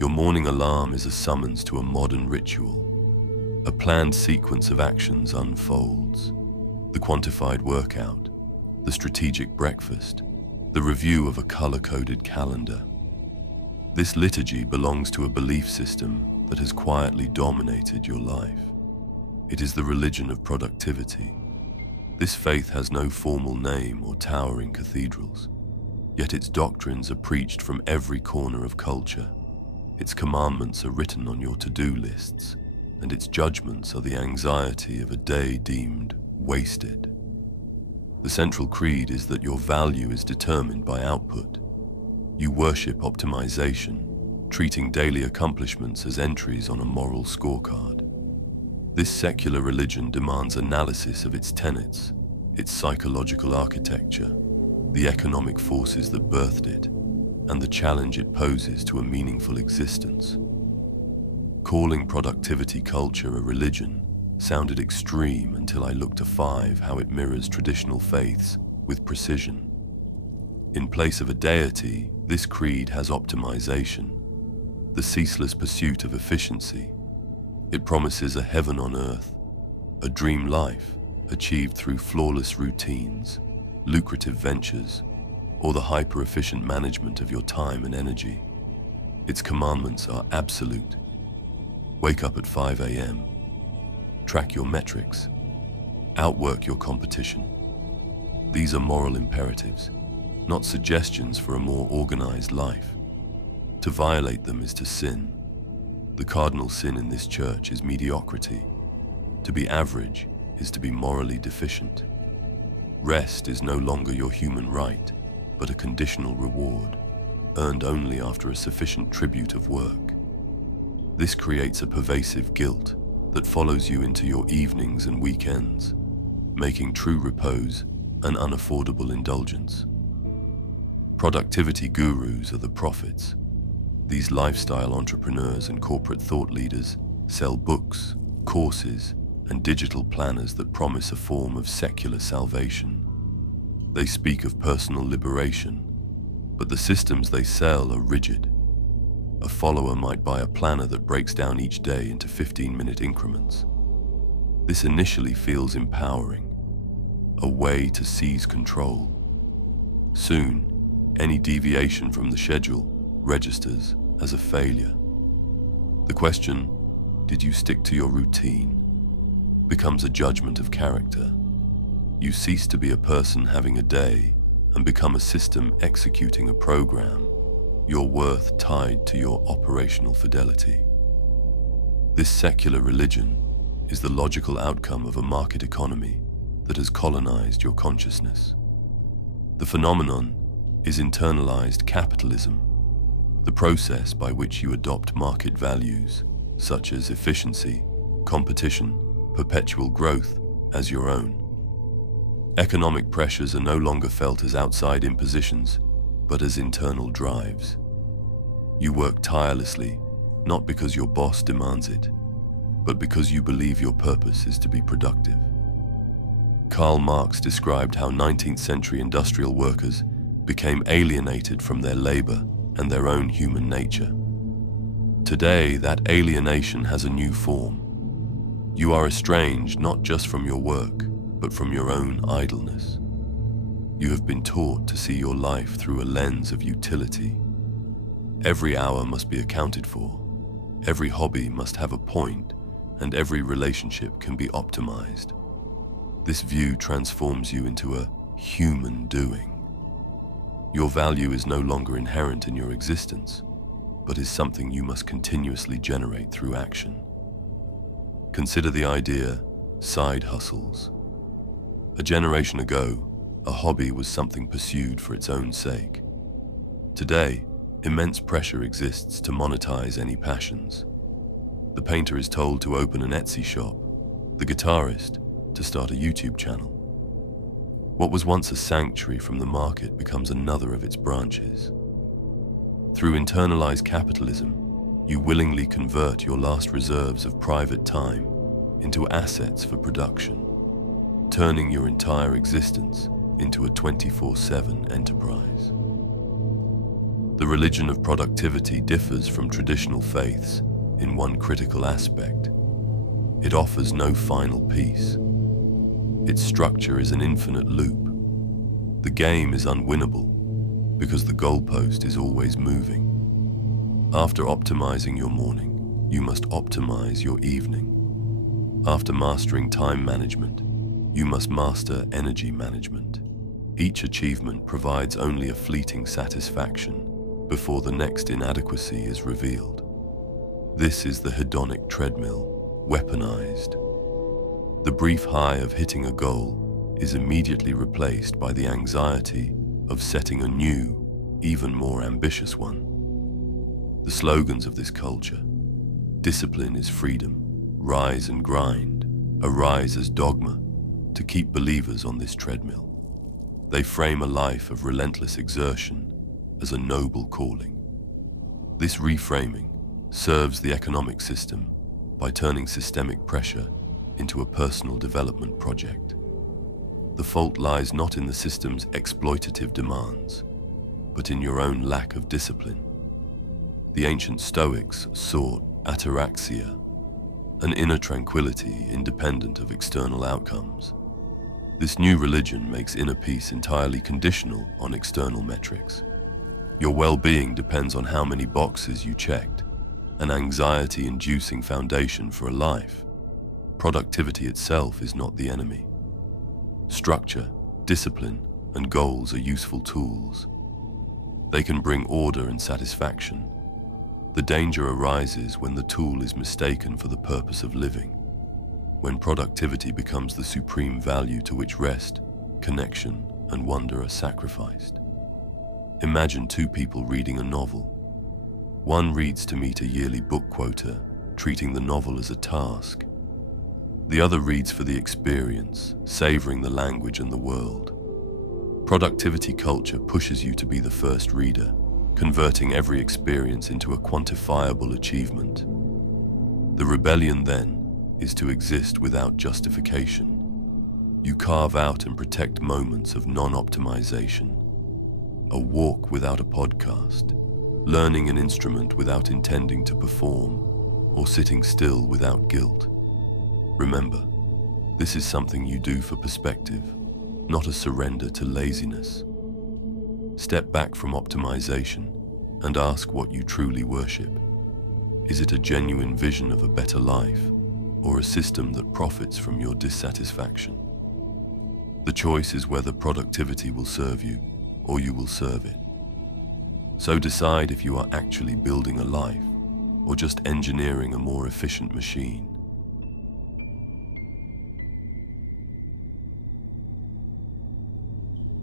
Your morning alarm is a summons to a modern ritual. A planned sequence of actions unfolds. The quantified workout, the strategic breakfast, the review of a color-coded calendar. This liturgy belongs to a belief system that has quietly dominated your life. It is the religion of productivity. This faith has no formal name or towering cathedrals, yet its doctrines are preached from every corner of culture. Its commandments are written on your to-do lists, and its judgments are the anxiety of a day deemed wasted. The central creed is that your value is determined by output. You worship optimization, treating daily accomplishments as entries on a moral scorecard. This secular religion demands analysis of its tenets, its psychological architecture, the economic forces that birthed it, and the challenge it poses to a meaningful existence. Calling productivity culture a religion sounded extreme until I looked to how it mirrors traditional faiths with precision. In place of a deity, this creed has optimization, the ceaseless pursuit of efficiency. It promises a heaven on earth, a dream life achieved through flawless routines, lucrative ventures, or the hyper-efficient management of your time and energy. Its commandments are absolute. Wake up at 5 a.m. Track your metrics. Outwork your competition. These are moral imperatives, not suggestions for a more organized life. To violate them is to sin. The cardinal sin in this church is mediocrity. To be average is to be morally deficient. Rest is no longer your human right, but a conditional reward, earned only after a sufficient tribute of work. This creates a pervasive guilt that follows you into your evenings and weekends, making true repose an unaffordable indulgence. Productivity gurus are the prophets. These lifestyle entrepreneurs and corporate thought leaders sell books, courses, and digital planners that promise a form of secular salvation. They speak of personal liberation, but the systems they sell are rigid. A follower might buy a planner that breaks down each day into 15-minute increments. This initially feels empowering, a way to seize control. Soon, any deviation from the schedule registers as a failure. The question, did you stick to your routine, becomes a judgment of character. You cease to be a person having a day and become a system executing a program, your worth tied to your operational fidelity. This secular religion is the logical outcome of a market economy that has colonized your consciousness. The phenomenon is internalized capitalism, the process by which you adopt market values, such as efficiency, competition, perpetual growth, as your own. Economic pressures are no longer felt as outside impositions, but as internal drives. You work tirelessly, not because your boss demands it, but because you believe your purpose is to be productive. Karl Marx described how 19th century industrial workers became alienated from their labor and their own human nature. Today, that alienation has a new form. You are estranged not just from your work, but from your own idleness. You have been taught to see your life through a lens of utility. Every hour must be accounted for, every hobby must have a point, and every relationship can be optimized. This view transforms you into a human doing. Your value is no longer inherent in your existence, but is something you must continuously generate through action. Consider the idea, side hustles. A generation ago, a hobby was something pursued for its own sake. Today, immense pressure exists to monetize any passions. The painter is told to open an Etsy shop, the guitarist to start a YouTube channel. What was once a sanctuary from the market becomes another of its branches. Through internalized capitalism, you willingly convert your last reserves of private time into assets for production, turning your entire existence into a 24/7 enterprise. The religion of productivity differs from traditional faiths in one critical aspect. It offers no final peace. Its structure is an infinite loop. The game is unwinnable because the goalpost is always moving. After optimizing your morning, you must optimize your evening. After mastering time management, you must master energy management. Each achievement provides only a fleeting satisfaction before the next inadequacy is revealed. This is the hedonic treadmill, weaponized. The brief high of hitting a goal is immediately replaced by the anxiety of setting a new, even more ambitious one. The slogans of this culture: discipline is freedom, rise and grind, arise as dogma, to keep believers on this treadmill. They frame a life of relentless exertion as a noble calling. This reframing serves the economic system by turning systemic pressure into a personal development project. The fault lies not in the system's exploitative demands, but in your own lack of discipline. The ancient Stoics sought ataraxia, an inner tranquility independent of external outcomes. This new religion makes inner peace entirely conditional on external metrics. Your well-being depends on how many boxes you checked, an anxiety-inducing foundation for a life. Productivity itself is not the enemy. Structure, discipline, and goals are useful tools. They can bring order and satisfaction. The danger arises when the tool is mistaken for the purpose of living, when productivity becomes the supreme value to which rest, connection, and wonder are sacrificed. Imagine two people reading a novel. One reads to meet a yearly book quota, treating the novel as a task. The other reads for the experience, savoring the language and the world. Productivity culture pushes you to be the first reader, converting every experience into a quantifiable achievement. The rebellion, then, is to exist without justification. You carve out and protect moments of non-optimization. A walk without a podcast, learning an instrument without intending to perform, or sitting still without guilt. Remember, this is something you do for perspective, not a surrender to laziness. Step back from optimization and ask what you truly worship. Is it a genuine vision of a better life, or a system that profits from your dissatisfaction? The choice is whether productivity will serve you, or you will serve it. So decide if you are actually building a life, or just engineering a more efficient machine.